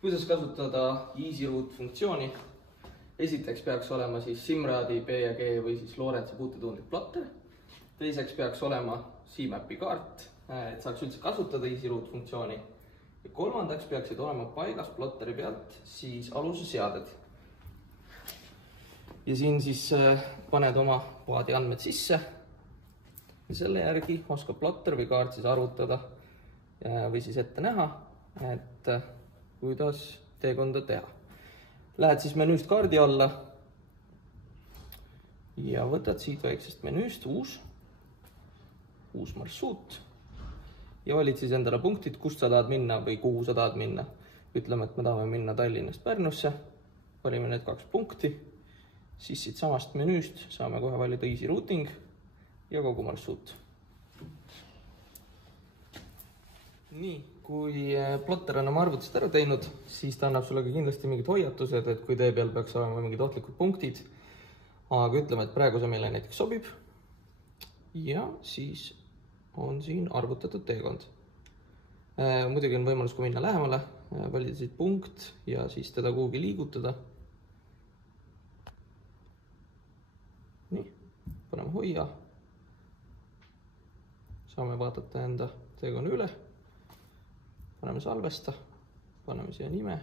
Kuidas kasutada EasyRoot funktsiooni? Esiteks peaks olema siis Simradi, PG või siis Lorentzi puutetundlik plotter. Teiseks peaks olema CMAP-i kaart, et saaks üldse kasutada EasyRoot funktsiooni. Ja kolmandaks peaksid olema paigas plotteri pealt siis aluseseaded. Ja siin siis paned oma paadi andmed sisse ja selle järgi oskab plotter või kaart siis arvutada või siis ette näha, et kuidas teekonda teha. Lähed siis menüüst kaardi alla ja võtad siit väiksest menüüst uus marsruut ja valid siis endale punktid, kust sa tahad minna või kuhu sa tahad minna. Ütleme, et me tahame minna Tallinnast Pärnusse, valime need 2 punkti, siis siit samast menüüst saame kohe valida Easy Routing ja kogu marsruut. Nii, kui plotter on oma arvutused ära teinud, siis ta annab sulle ka kindlasti mingid hoiatused, et kui tee peal peaks olema mingid ohtlikud punktid. Aga ütleme, et praegu see meile näiteks sobib. Ja siis on siin arvutatud teekond. Muidugi on võimalus ka minna lähemale, valida siit punkt ja siis teda kuhugi liigutada. Nii, paneme hoia. Saame vaadata enda teekonna üle. Paneme salvesta, paneme siia nime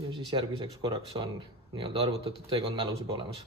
ja siis järgmiseks korraks on arvutatud teekond mälus juba olemas.